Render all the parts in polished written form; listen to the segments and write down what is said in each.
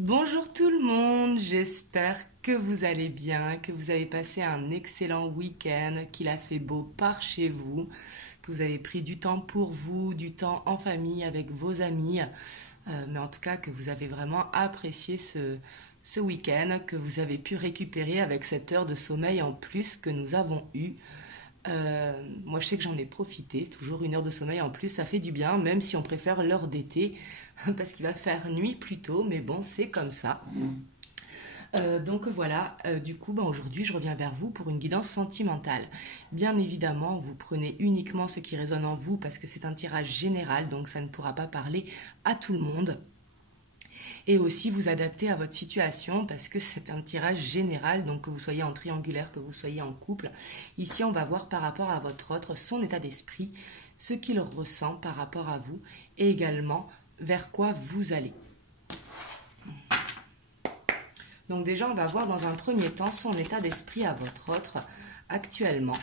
Bonjour tout le monde, j'espère que vous allez bien, que vous avez passé un excellent week-end, qu'il a fait beau par chez vous, que vous avez pris du temps pour vous, du temps en famille avec vos amis, mais en tout cas que vous avez vraiment apprécié ce week-end, que vous avez pu récupérer avec cette heure de sommeil en plus que nous avons eue. Moi, je sais que j'en ai profité. Toujours une heure de sommeil en plus, ça fait du bien, même si on préfère l'heure d'été, parce qu'il va faire nuit plus tôt, mais bon, c'est comme ça. Donc voilà, du coup, aujourd'hui, je reviens vers vous pour une guidance sentimentale. Bien évidemment, vous prenez uniquement ce qui résonne en vous, parce que c'est un tirage général, donc ça ne pourra pas parler à tout le monde. Et aussi vous adapter à votre situation parce que c'est un tirage général, donc que vous soyez en triangulaire, que vous soyez en couple. Ici, on va voir par rapport à votre autre son état d'esprit, ce qu'il ressent par rapport à vous et également vers quoi vous allez. Donc déjà, on va voir dans un premier temps son état d'esprit à votre autre actuellement.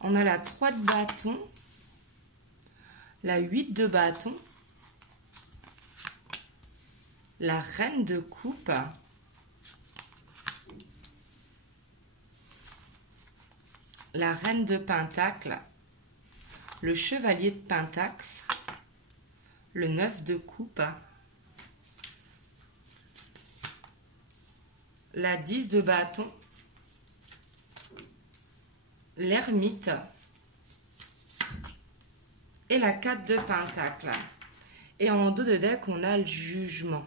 On a la 3 de bâton, la 8 de bâton, la reine de coupe, la reine de pentacle, le chevalier de pentacle, le 9 de coupe, la 10 de bâton, l'ermite et la 4 de pentacle. Et en dos de deck, on a le jugement.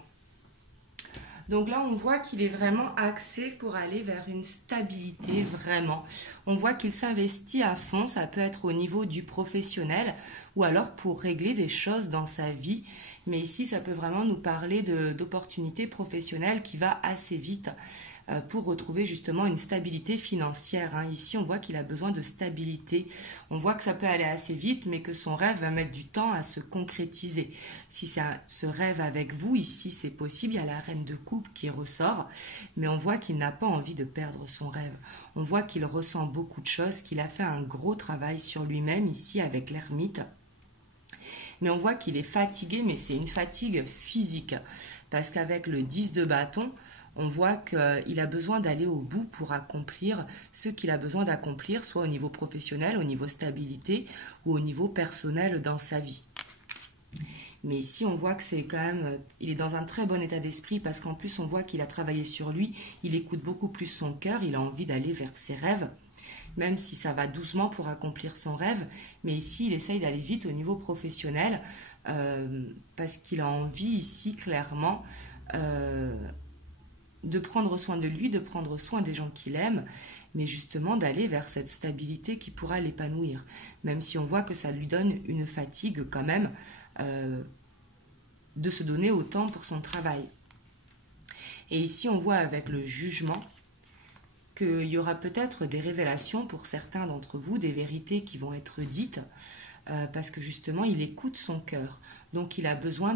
Donc là, on voit qu'il est vraiment axé pour aller vers une stabilité, vraiment. On voit qu'il s'investit à fond, ça peut être au niveau du professionnel ou alors pour régler des choses dans sa vie. Mais ici, ça peut vraiment nous parler d'opportunités professionnelles qui va assez vite pour retrouver justement une stabilité financière. Ici, on voit qu'il a besoin de stabilité. On voit que ça peut aller assez vite, mais que son rêve va mettre du temps à se concrétiser. Si c'est ce rêve avec vous, ici, c'est possible. Il y a la reine de coupe qui ressort, mais on voit qu'il n'a pas envie de perdre son rêve. On voit qu'il ressent beaucoup de choses, qu'il a fait un gros travail sur lui-même ici avec l'ermite. Mais on voit qu'il est fatigué, mais c'est une fatigue physique. Parce qu'avec le 10 de bâton, on voit qu'il a besoin d'aller au bout pour accomplir ce qu'il a besoin d'accomplir, soit au niveau professionnel, au niveau stabilité ou au niveau personnel dans sa vie. Mais ici, on voit que c'est quand même, il est dans un très bon état d'esprit parce qu'en plus, on voit qu'il a travaillé sur lui, il écoute beaucoup plus son cœur, il a envie d'aller vers ses rêves, même si ça va doucement pour accomplir son rêve. Mais ici, il essaye d'aller vite au niveau professionnel parce qu'il a envie ici, clairement, de prendre soin de lui, de prendre soin des gens qu'il aime, mais justement d'aller vers cette stabilité qui pourra l'épanouir, même si on voit que ça lui donne une fatigue quand même de se donner autant pour son travail. Et ici on voit avec le jugement qu'il y aura peut-être des révélations pour certains d'entre vous, des vérités qui vont être dites, parce que justement il écoute son cœur, donc il a besoin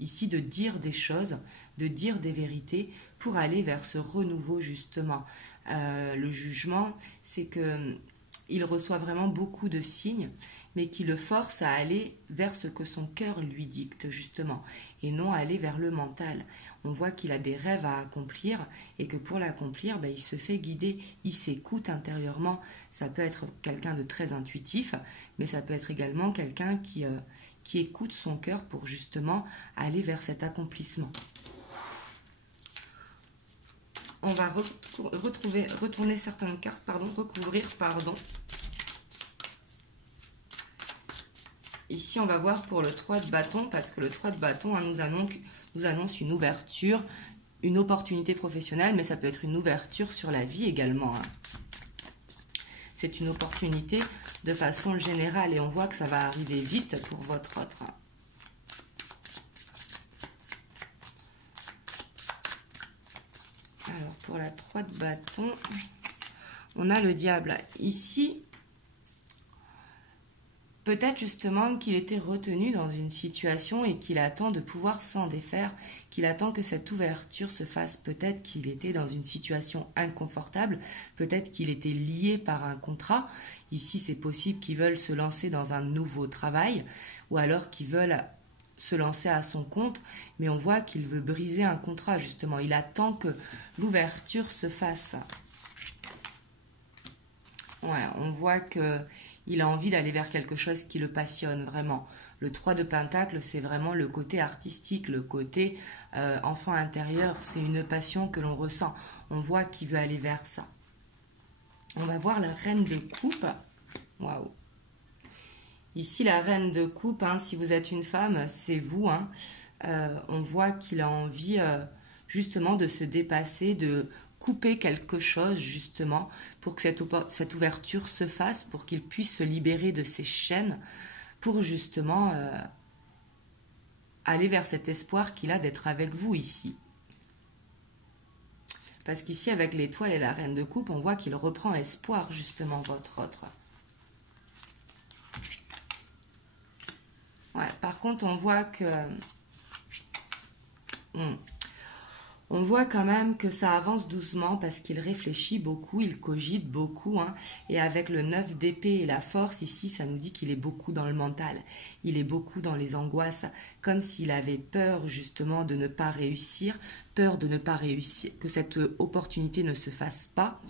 ici de dire des choses, de dire des vérités pour aller vers ce renouveau justement. Le jugement, c'est que il reçoit vraiment beaucoup de signes, mais qui le forcent à aller vers ce que son cœur lui dicte justement, et non aller vers le mental. On voit qu'il a des rêves à accomplir et que pour l'accomplir, il se fait guider, il s'écoute intérieurement. Ça peut être quelqu'un de très intuitif, mais ça peut être également quelqu'un qui écoute son cœur pour justement aller vers cet accomplissement. On va retourner certaines cartes, recouvrir. Ici, on va voir pour le 3 de bâton, parce que le 3 de bâton nous annonce une ouverture, une opportunité professionnelle, mais ça peut être une ouverture sur la vie également. C'est une opportunité de façon générale et on voit que ça va arriver vite pour votre autre. Alors, pour la 3 de bâton, on a le diable. Ici, peut-être justement qu'il était retenu dans une situation et qu'il attend de pouvoir s'en défaire, qu'il attend que cette ouverture se fasse. Peut-être qu'il était dans une situation inconfortable, peut-être qu'il était lié par un contrat. Ici, c'est possible qu'ils veulent se lancer dans un nouveau travail ou alors qu'ils veulent se lancer à son compte, mais on voit qu'il veut briser un contrat justement. Il attend que l'ouverture se fasse. Ouais, on voit que il a envie d'aller vers quelque chose qui le passionne vraiment. Le 3 de Pentacle, c'est vraiment le côté artistique, le côté enfant intérieur. C'est une passion que l'on ressent. On voit qu'il veut aller vers ça. On va voir la reine de coupe. Waouh. Ici, la reine de coupe, hein, si vous êtes une femme, c'est vous. Hein. On voit qu'il a envie justement de se dépasser, de couper quelque chose justement pour que cette ouverture se fasse, pour qu'il puisse se libérer de ses chaînes, pour justement aller vers cet espoir qu'il a d'être avec vous ici. Parce qu'ici, avec l'étoile et la reine de coupe, on voit qu'il reprend espoir justement, votre autre. Ouais, par contre, on voit que... On voit quand même que ça avance doucement parce qu'il réfléchit beaucoup, il cogite beaucoup. Hein, et avec le 9 d'épée et la force, ici, ça nous dit qu'il est beaucoup dans le mental. Il est beaucoup dans les angoisses, comme s'il avait peur justement de ne pas réussir, peur de ne pas réussir, que cette opportunité ne se fasse pas,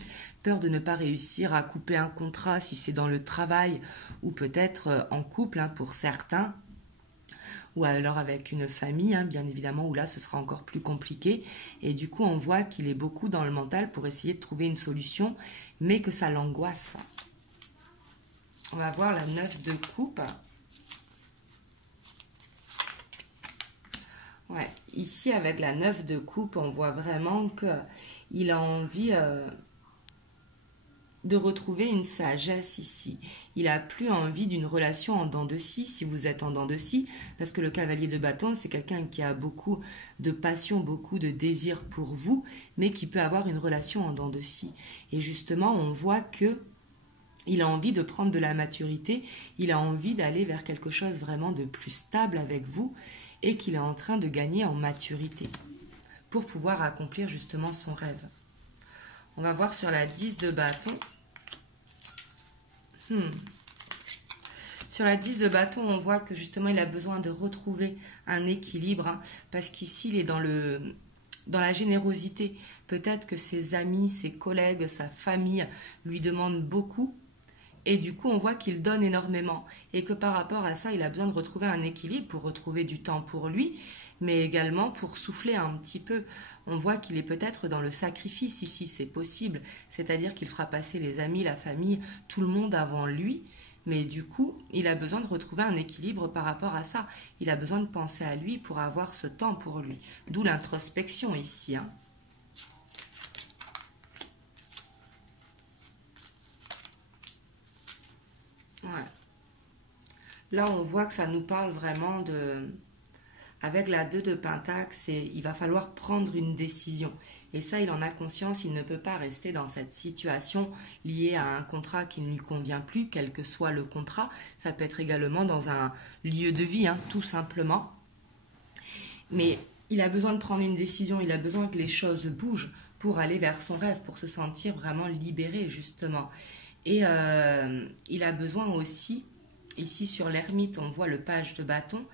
peur de ne pas réussir à couper un contrat si c'est dans le travail ou peut-être en couple hein, pour certains. Ou alors avec une famille, hein, bien évidemment, où là, ce sera encore plus compliqué. Et du coup, on voit qu'il est beaucoup dans le mental pour essayer de trouver une solution, mais que ça l'angoisse. On va voir la 9 de coupe. Ouais, ici, avec la 9 de coupe, on voit vraiment qu'il a envie... de retrouver une sagesse ici. Il a plus envie d'une relation en dents de scie, si vous êtes en dents de scie, parce que le cavalier de bâton, c'est quelqu'un qui a beaucoup de passion, beaucoup de désir pour vous, mais qui peut avoir une relation en dents de scie. Et justement, on voit que il a envie de prendre de la maturité, il a envie d'aller vers quelque chose vraiment de plus stable avec vous, et qu'il est en train de gagner en maturité, pour pouvoir accomplir justement son rêve. On va voir sur la 10 de bâton. Sur la 10 de bâton, on voit que justement, il a besoin de retrouver un équilibre. Hein, parce qu'ici, il est dans la générosité. Peut-être que ses amis, ses collègues, sa famille lui demandent beaucoup. Et du coup, on voit qu'il donne énormément. Et que par rapport à ça, il a besoin de retrouver un équilibre pour retrouver du temps pour lui, mais également pour souffler un petit peu. On voit qu'il est peut-être dans le sacrifice ici, c'est possible. C'est-à-dire qu'il fera passer les amis, la famille, tout le monde avant lui. Mais du coup, il a besoin de retrouver un équilibre par rapport à ça. Il a besoin de penser à lui pour avoir ce temps pour lui. D'où l'introspection ici, hein. Ouais. Là, on voit que ça nous parle vraiment de... Avec la 2 de Pentacle, il va falloir prendre une décision. Et ça, il en a conscience, il ne peut pas rester dans cette situation liée à un contrat qui ne lui convient plus, quel que soit le contrat. Ça peut être également dans un lieu de vie, hein, tout simplement. Mais il a besoin de prendre une décision, il a besoin que les choses bougent pour aller vers son rêve, pour se sentir vraiment libéré, justement. Et il a besoin aussi, ici sur l'ermite, on voit le page de bâton,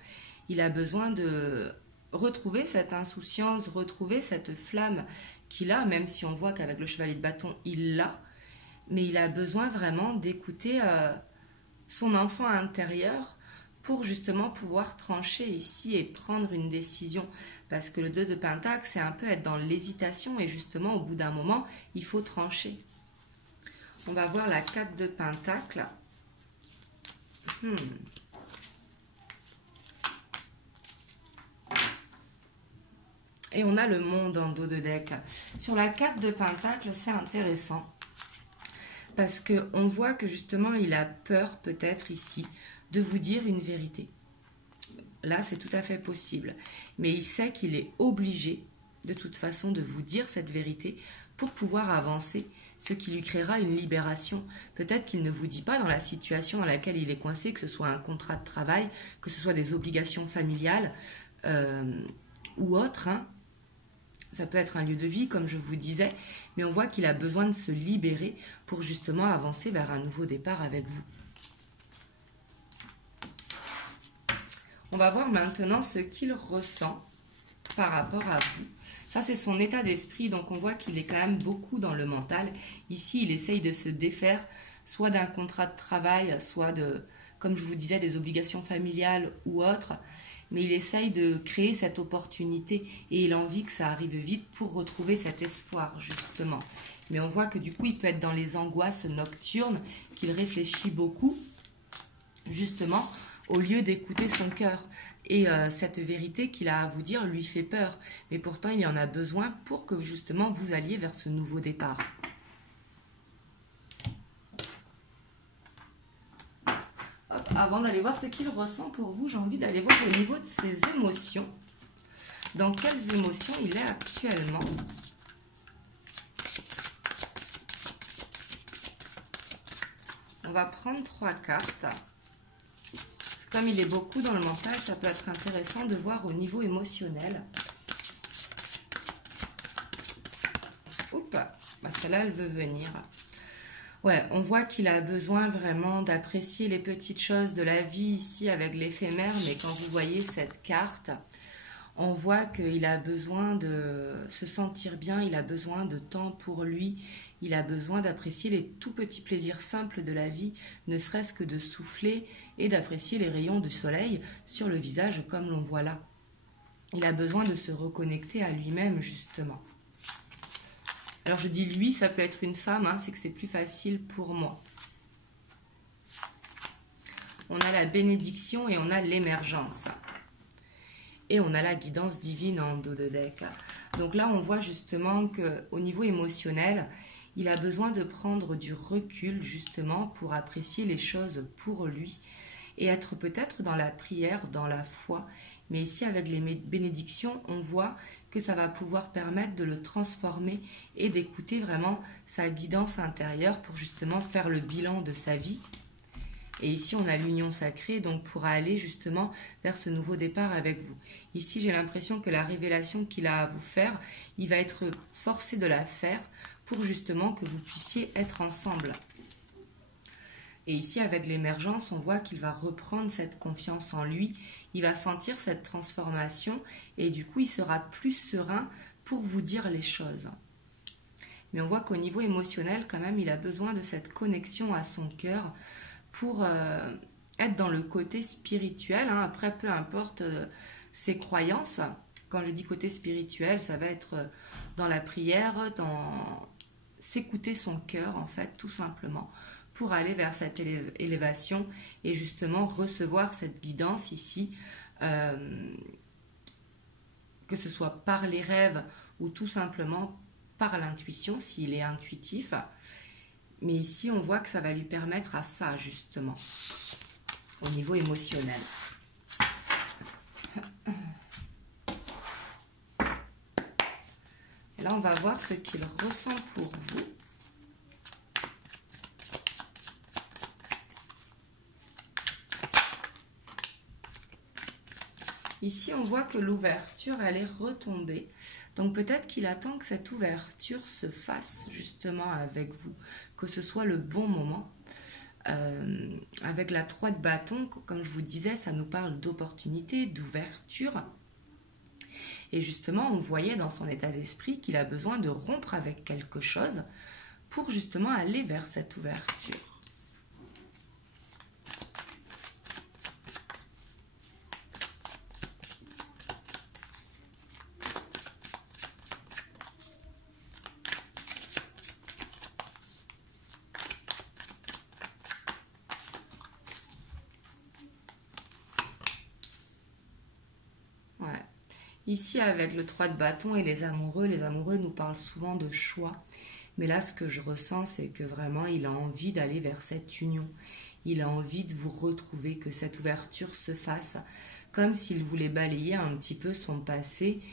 il a besoin de retrouver cette insouciance, retrouver cette flamme qu'il a, même si on voit qu'avec le chevalier de bâton, il l'a. Mais il a besoin vraiment d'écouter son enfant intérieur pour justement pouvoir trancher ici et prendre une décision. Parce que le 2 de Pentacle, c'est un peu être dans l'hésitation et justement, au bout d'un moment, il faut trancher. On va voir la 4 de Pentacle. Et on a le monde en dos de deck. Sur la 4 de Pentacle, c'est intéressant. Parce qu'on voit que justement, il a peur peut-être ici de vous dire une vérité. Là, c'est tout à fait possible. Mais il sait qu'il est obligé de toute façon de vous dire cette vérité pour pouvoir avancer. ce qui lui créera une libération. Peut-être qu'il ne vous dit pas dans la situation dans laquelle il est coincé, que ce soit un contrat de travail, que ce soit des obligations familiales ou autres, hein. Ça peut être un lieu de vie, comme je vous disais, mais on voit qu'il a besoin de se libérer pour justement avancer vers un nouveau départ avec vous. On va voir maintenant ce qu'il ressent par rapport à vous. Ça, c'est son état d'esprit, donc on voit qu'il est quand même beaucoup dans le mental. Ici, il essaye de se défaire, soit d'un contrat de travail, soit de, comme je vous disais, des obligations familiales ou autres. Mais il essaye de créer cette opportunité et il a envie que ça arrive vite pour retrouver cet espoir, justement. Mais on voit que du coup, il peut être dans les angoisses nocturnes, qu'il réfléchit beaucoup, justement, au lieu d'écouter son cœur. Et cette vérité qu'il a à vous dire lui fait peur. Mais pourtant, il y en a besoin pour que, justement, vous alliez vers ce nouveau départ. Avant d'aller voir ce qu'il ressent pour vous, j'ai envie d'aller voir au niveau de ses émotions. Dans quelles émotions il est actuellement. On va prendre 3 cartes. Comme il est beaucoup dans le mental, ça peut être intéressant de voir au niveau émotionnel. Oups, bah celle-là, elle veut venir. Ouais, on voit qu'il a besoin vraiment d'apprécier les petites choses de la vie ici avec l'éphémère, mais quand vous voyez cette carte, on voit qu'il a besoin de se sentir bien, il a besoin de temps pour lui, il a besoin d'apprécier les tout petits plaisirs simples de la vie, ne serait-ce que de souffler et d'apprécier les rayons du soleil sur le visage comme l'on voit là. Il a besoin de se reconnecter à lui-même justement. Alors je dis lui, ça peut être une femme, hein, c'est que c'est plus facile pour moi. On a la bénédiction et on a l'émergence. Et on a la guidance divine en dos de deck. Donc là, on voit justement qu'au niveau émotionnel, il a besoin de prendre du recul justement pour apprécier les choses pour lui et être peut-être dans la prière, dans la foi. Mais ici, avec les bénédictions, on voit que ça va pouvoir permettre de le transformer et d'écouter vraiment sa guidance intérieure pour justement faire le bilan de sa vie. Et ici, on a l'union sacrée, donc pour aller justement vers ce nouveau départ avec vous. Ici, j'ai l'impression que la révélation qu'il a à vous faire, il va être forcé de la faire pour justement que vous puissiez être ensemble. Et ici, avec l'émergence, on voit qu'il va reprendre cette confiance en lui, il va sentir cette transformation et du coup, il sera plus serein pour vous dire les choses. Mais on voit qu'au niveau émotionnel, quand même, il a besoin de cette connexion à son cœur pour être dans le côté spirituel. Hein. Après, peu importe ses croyances. Quand je dis côté spirituel, ça va être dans la prière, dans s'écouter son cœur, en fait, tout simplement, pour aller vers cette élévation et justement recevoir cette guidance ici, que ce soit par les rêves ou tout simplement par l'intuition, s'il est intuitif. Mais ici, on voit que ça va lui permettre à ça, justement, au niveau émotionnel. Et là, on va voir ce qu'il ressent pour vous. Ici, on voit que l'ouverture, elle est retombée. Donc peut-être qu'il attend que cette ouverture se fasse justement avec vous, que ce soit le bon moment. Avec la 3 de bâton, comme je vous disais, ça nous parle d'opportunité, d'ouverture. Et justement, on voyait dans son état d'esprit qu'il a besoin de rompre avec quelque chose pour justement aller vers cette ouverture. Ici, avec le 3 de bâton et les amoureux nous parlent souvent de choix. Mais là, ce que je ressens, c'est que vraiment, il a envie d'aller vers cette union. Il a envie de vous retrouver, que cette ouverture se fasse, comme s'il voulait balayer un petit peu son passé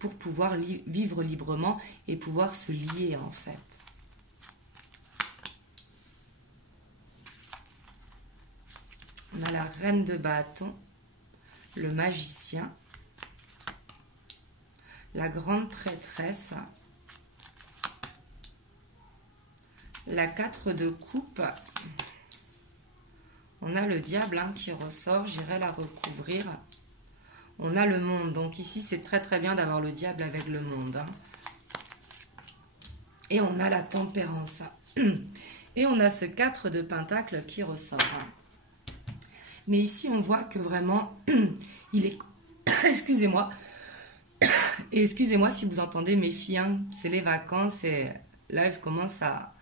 pour pouvoir vivre librement et pouvoir se lier en fait. On a la reine de bâton, le magicien, la grande prêtresse, la 4 de coupe. On a le diable hein, qui ressort, j'irai la recouvrir. On a le monde, donc ici c'est très très bien d'avoir le diable avec le monde. Hein. Et on a la tempérance. Et on a ce 4 de pentacle qui ressort. Hein. Mais ici on voit que vraiment, il est... Excusez-moi. Et excusez-moi si vous entendez mes filles, hein, c'est les vacances et là elles commencent à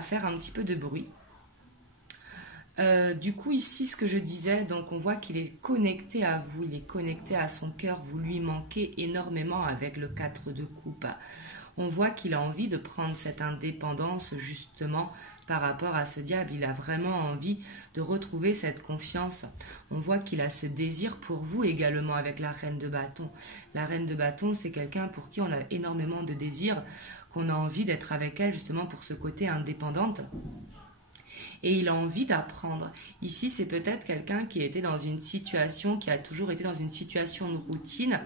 faire un petit peu de bruit. Du coup ici ce que je disais, donc on voit qu'il est connecté à vous, il est connecté à son cœur, vous lui manquez énormément avec le 4 de coupe. On voit qu'il a envie de prendre cette indépendance justement par rapport à ce diable, il a vraiment envie de retrouver cette confiance. On voit qu'il a ce désir pour vous également avec la reine de bâton. La reine de bâton c'est quelqu'un pour qui on a énormément de désir, qu'on a envie d'être avec elle justement pour ce côté indépendante. Et il a envie d'apprendre. Ici, c'est peut-être quelqu'un qui était dans une situation, qui a toujours été dans une situation de routine.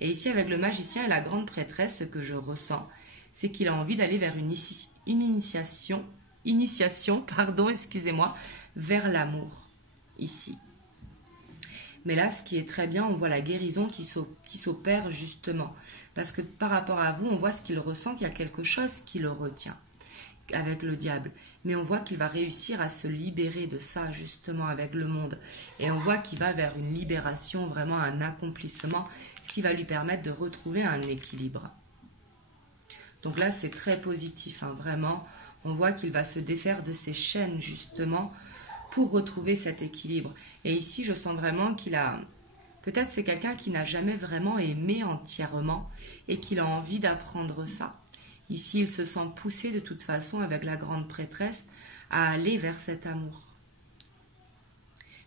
Et ici, avec le magicien et la grande prêtresse, ce que je ressens, c'est qu'il a envie d'aller vers une initiation, excusez-moi, vers l'amour, ici. Mais là, ce qui est très bien, on voit la guérison qui s'opère justement. Parce que par rapport à vous, on voit ce qu'il ressent, qu'il y a quelque chose qui le retient avec le diable, mais on voit qu'il va réussir à se libérer de ça justement avec le monde, et on voit qu'il va vers une libération, vraiment un accomplissement, ce qui va lui permettre de retrouver un équilibre. Donc là c'est très positif, hein, vraiment, on voit qu'il va se défaire de ses chaînes justement pour retrouver cet équilibre. Et ici je sens vraiment qu'il a, peut-être c'est quelqu'un qui n'a jamais vraiment aimé entièrement et qu'il a envie d'apprendre ça. Ici, il se sent poussé de toute façon avec la grande prêtresse à aller vers cet amour.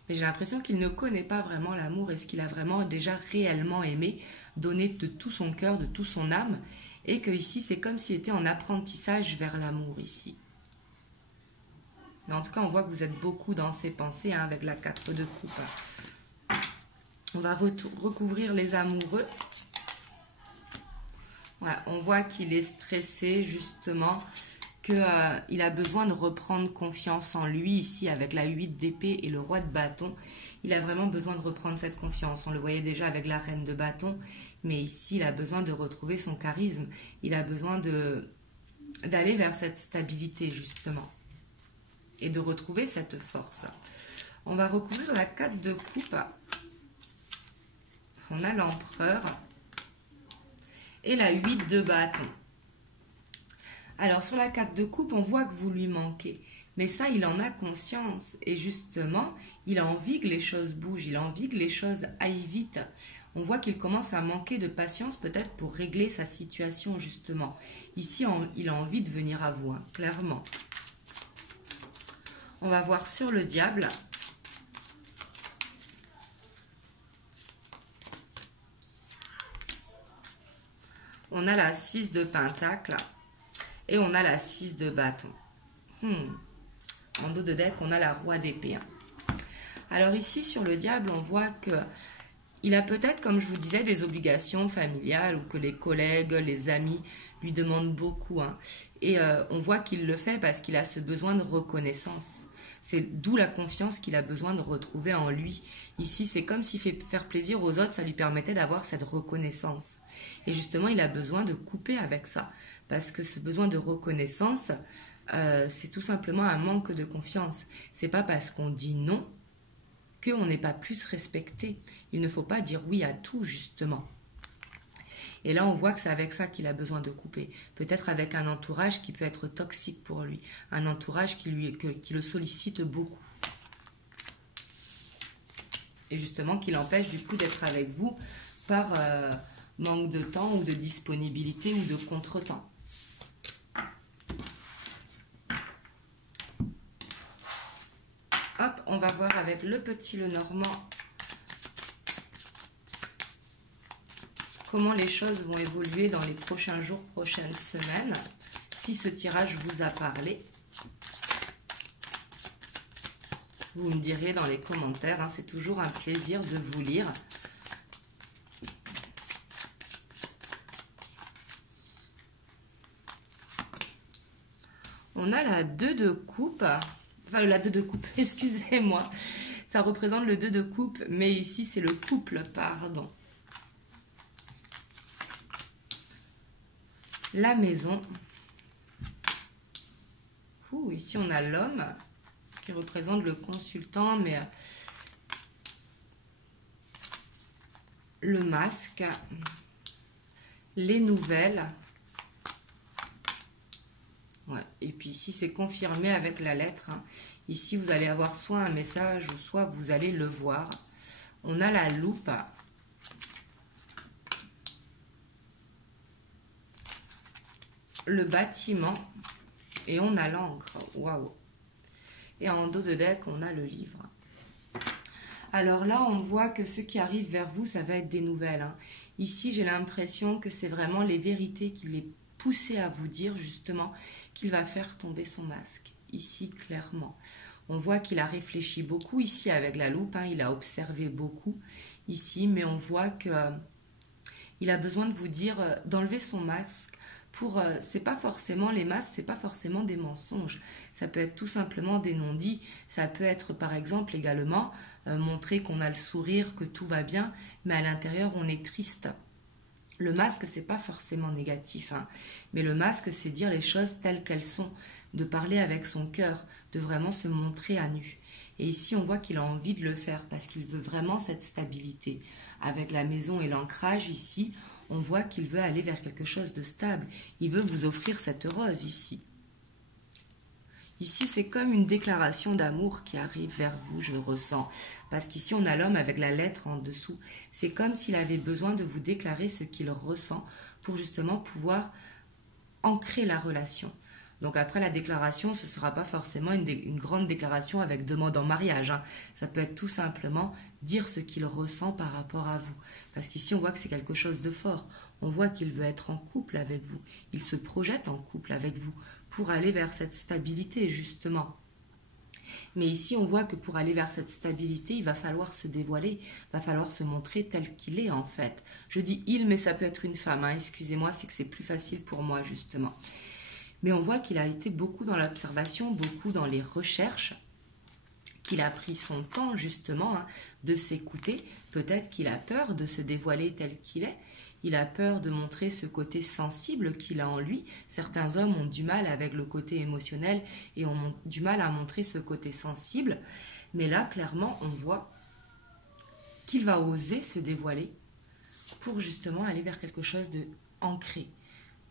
Mais j'ai l'impression qu'il ne connaît pas vraiment l'amour. Est-ce qu'il a vraiment déjà réellement aimé, donné de tout son cœur, de toute son âme, et que ici, c'est comme s'il était en apprentissage vers l'amour ici. Mais en tout cas, on voit que vous êtes beaucoup dans ses pensées hein, avec la 4 de coupe. On va recouvrir les amoureux. Voilà, on voit qu'il est stressé justement, qu'il a besoin de reprendre confiance en lui ici avec la 8 d'épée et le roi de bâton. Il a vraiment besoin de reprendre cette confiance. On le voyait déjà avec la reine de bâton, mais ici il a besoin de retrouver son charisme. Il a besoin d'aller vers cette stabilité justement et de retrouver cette force. On va recouvrir la 4 de coupe. On a l'empereur. Et la 8 de bâton. Alors sur la 4 de coupe, on voit que vous lui manquez. Mais ça, il en a conscience. Et justement, il a envie que les choses bougent. Il a envie que les choses aillent vite. On voit qu'il commence à manquer de patience peut-être pour régler sa situation justement. Ici, il a envie de venir à vous, hein, clairement. On va voir sur le diable. On a la 6 de pentacle et on a la 6 de bâton. En dos de deck, on a la roi d'épée. Alors ici, sur le diable, on voit que il a peut-être, comme je vous disais, des obligations familiales ou que les collègues, les amis lui demandent beaucoup. Hein. Et on voit qu'il le fait parce qu'il a ce besoin de reconnaissance. C'est d'où la confiance qu'il a besoin de retrouver en lui. Ici, c'est comme s'il fait faire plaisir aux autres, ça lui permettait d'avoir cette reconnaissance. Et justement, il a besoin de couper avec ça. Parce que ce besoin de reconnaissance, c'est tout simplement un manque de confiance. C'est pas parce qu'on dit non qu'on n'est pas plus respecté. Il ne faut pas dire oui à tout, justement. Et là, on voit que c'est avec ça qu'il a besoin de couper. Peut-être avec un entourage qui peut être toxique pour lui. Un entourage qui le sollicite beaucoup. Et justement, qui l'empêche du coup d'être avec vous par manque de temps ou de disponibilité ou de contretemps. Hop, on va voir avec le petit Lenormand comment les choses vont évoluer dans les prochains jours, prochaines semaines, si ce tirage vous a parlé. Vous me direz dans les commentaires, hein, c'est toujours un plaisir de vous lire. On a la 2 de coupe, enfin la 2 de coupe, excusez-moi, ça représente le 2 de coupe, mais ici c'est le couple, pardon. La maison. Ouh, ici on a l'homme qui représente le consultant, mais le masque, les nouvelles. Ouais. Et puis ici, c'est confirmé avec la lettre. Hein. Ici, vous allez avoir soit un message, ou soit vous allez le voir. On a la loupe. Le bâtiment. Et on a l'encre. Waouh! Et en dos de deck, on a le livre. Alors là, on voit que ce qui arrive vers vous, ça va être des nouvelles. Hein. Ici, j'ai l'impression que c'est vraiment les vérités qui les poussé à vous dire justement qu'il va faire tomber son masque. Ici, clairement. On voit qu'il a réfléchi beaucoup ici avec la loupe. Hein, il a observé beaucoup ici. Mais on voit que il a besoin de vous dire d'enlever son masque. Pour, c'est pas forcément les masques, c'est pas forcément des mensonges. Ça peut être tout simplement des non-dits. Ça peut être par exemple également montrer qu'on a le sourire, que tout va bien. Mais à l'intérieur, on est triste. Le masque, c'est pas forcément négatif, hein, mais le masque, c'est dire les choses telles qu'elles sont, de parler avec son cœur, de vraiment se montrer à nu. Et ici, on voit qu'il a envie de le faire parce qu'il veut vraiment cette stabilité. Avec la maison et l'ancrage ici, on voit qu'il veut aller vers quelque chose de stable. Il veut vous offrir cette rose ici. Ici, c'est comme une déclaration d'amour qui arrive vers vous, je ressens. Parce qu'ici, on a l'homme avec la lettre en dessous. C'est comme s'il avait besoin de vous déclarer ce qu'il ressent pour justement pouvoir ancrer la relation. Donc après la déclaration, ce ne sera pas forcément une grande déclaration avec demande en mariage. Hein. Ça peut être tout simplement dire ce qu'il ressent par rapport à vous. Parce qu'ici, on voit que c'est quelque chose de fort. On voit qu'il veut être en couple avec vous. Il se projette en couple avec vous pour aller vers cette stabilité, justement. Mais ici, on voit que pour aller vers cette stabilité, il va falloir se dévoiler, il va falloir se montrer tel qu'il est, en fait. Je dis « il », mais ça peut être une femme. Hein. Excusez-moi, c'est que c'est plus facile pour moi, justement. Mais on voit qu'il a été beaucoup dans l'observation, beaucoup dans les recherches, qu'il a pris son temps justement hein, de s'écouter. Peut-être qu'il a peur de se dévoiler tel qu'il est. Il a peur de montrer ce côté sensible qu'il a en lui. Certains hommes ont du mal avec le côté émotionnel et ont du mal à montrer ce côté sensible. Mais là, clairement, on voit qu'il va oser se dévoiler pour justement aller vers quelque chose de ancré.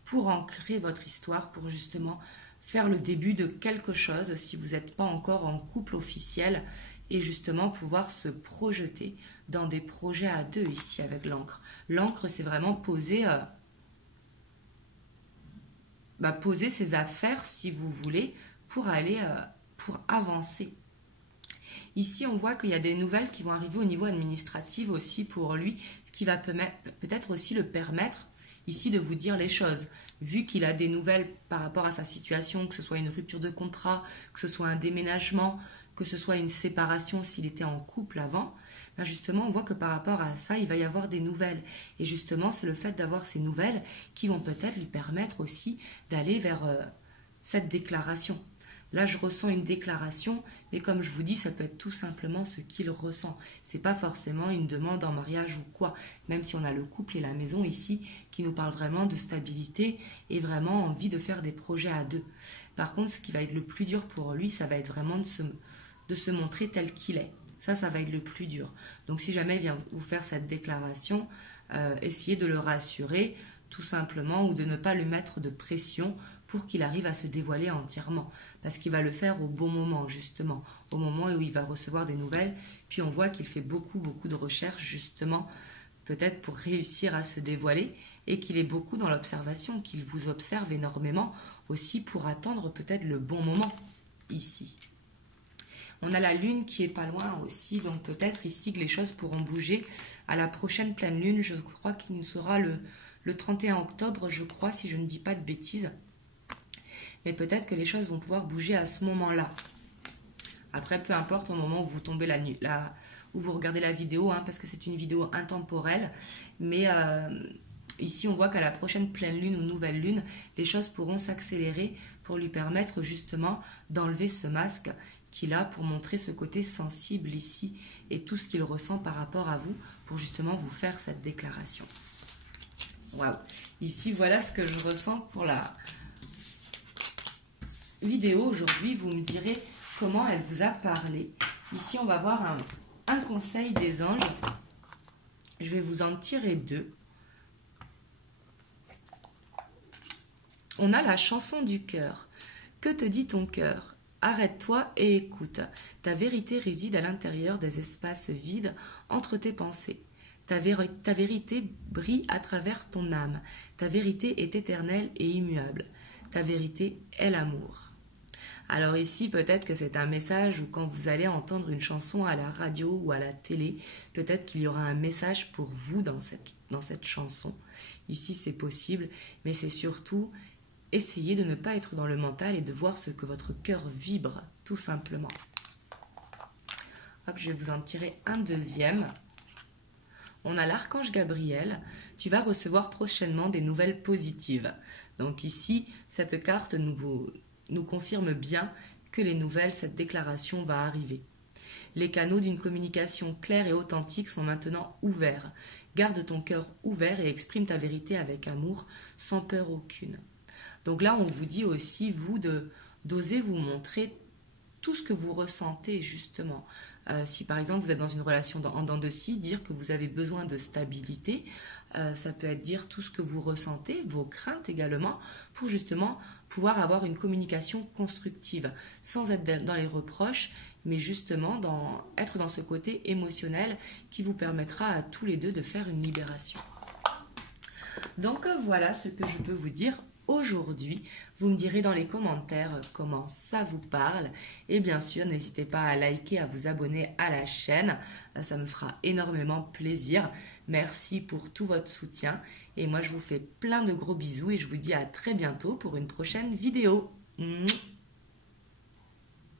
Pour ancrer votre histoire, pour justement faire le début de quelque chose si vous n'êtes pas encore en couple officiel et justement pouvoir se projeter dans des projets à deux ici avec l'encre. L'encre, c'est vraiment poser ses affaires si vous voulez pour aller, pour avancer. Ici, on voit qu'il y a des nouvelles qui vont arriver au niveau administratif aussi pour lui, ce qui va peut-être aussi le permettre ici de vous dire les choses. Vu qu'il a des nouvelles par rapport à sa situation, que ce soit une rupture de contrat, que ce soit un déménagement, que ce soit une séparation s'il était en couple avant, ben justement on voit que par rapport à ça, il va y avoir des nouvelles. Et justement, c'est le fait d'avoir ces nouvelles qui vont peut-être lui permettre aussi d'aller vers cette déclaration. Là, je ressens une déclaration, mais comme je vous dis, ça peut être tout simplement ce qu'il ressent. C'est pas forcément une demande en mariage ou quoi, même si on a le couple et la maison ici qui nous parle vraiment de stabilité et vraiment envie de faire des projets à deux. Par contre, ce qui va être le plus dur pour lui, ça va être vraiment de se montrer tel qu'il est. Ça va être le plus dur. Donc, si jamais il vient vous faire cette déclaration, essayez de le rassurer, tout simplement, ou de ne pas lui mettre de pression pour qu'il arrive à se dévoiler entièrement. Parce qu'il va le faire au bon moment, justement. Au moment où il va recevoir des nouvelles. Puis on voit qu'il fait beaucoup de recherches, justement, peut-être pour réussir à se dévoiler. Et qu'il est beaucoup dans l'observation, qu'il vous observe énormément aussi pour attendre peut-être le bon moment, ici. On a la lune qui est pas loin aussi, donc peut-être ici que les choses pourront bouger à la prochaine pleine lune. Je crois qu'il sera le 31 octobre, je crois, si je ne dis pas de bêtises. Mais peut-être que les choses vont pouvoir bouger à ce moment-là. Après, peu importe au moment où vous tombez où vous regardez la vidéo, hein, parce que c'est une vidéo intemporelle. Mais ici, on voit qu'à la prochaine pleine lune ou nouvelle lune, les choses pourront s'accélérer pour lui permettre justement d'enlever ce masque qu'il a pour montrer ce côté sensible ici et tout ce qu'il ressent par rapport à vous pour justement vous faire cette déclaration. Waouh! Ici, voilà ce que je ressens pour la vidéo aujourd'hui. Vous me direz comment elle vous a parlé. Ici, on va voir un conseil des anges. Je vais vous en tirer 2. On a la chanson du cœur. Que te dit ton cœur? Arrête-toi et écoute. Ta vérité réside à l'intérieur des espaces vides entre tes pensées. Ta vérité brille à travers ton âme. Ta vérité est éternelle et immuable. Ta vérité est l'amour. Alors ici, peut-être que c'est un message où quand vous allez entendre une chanson à la radio ou à la télé, peut-être qu'il y aura un message pour vous dans cette chanson. Ici, c'est possible, mais c'est surtout essayer de ne pas être dans le mental et de voir ce que votre cœur vibre, tout simplement. Hop, je vais vous en tirer un deuxième. On a l'archange Gabriel. Tu vas recevoir prochainement des nouvelles positives. Donc ici, cette carte nous confirme bien que les nouvelles, cette déclaration va arriver. Les canaux d'une communication claire et authentique sont maintenant ouverts. Garde ton cœur ouvert et exprime ta vérité avec amour, sans peur aucune. Donc là, on vous dit aussi, vous, d'oser vous montrer tout ce que vous ressentez, justement. Si par exemple, vous êtes dans une relation en dents de scie, dire que vous avez besoin de stabilité, ça peut être dire tout ce que vous ressentez, vos craintes également, pour justement pouvoir avoir une communication constructive, sans être dans les reproches, mais justement être dans ce côté émotionnel qui vous permettra à tous les deux de faire une libération. Donc voilà ce que je peux vous dire aujourd'hui. Vous me direz dans les commentaires comment ça vous parle. Et bien sûr, n'hésitez pas à liker, à vous abonner à la chaîne. Ça me fera énormément plaisir. Merci pour tout votre soutien. Et moi, je vous fais plein de gros bisous et je vous dis à très bientôt pour une prochaine vidéo.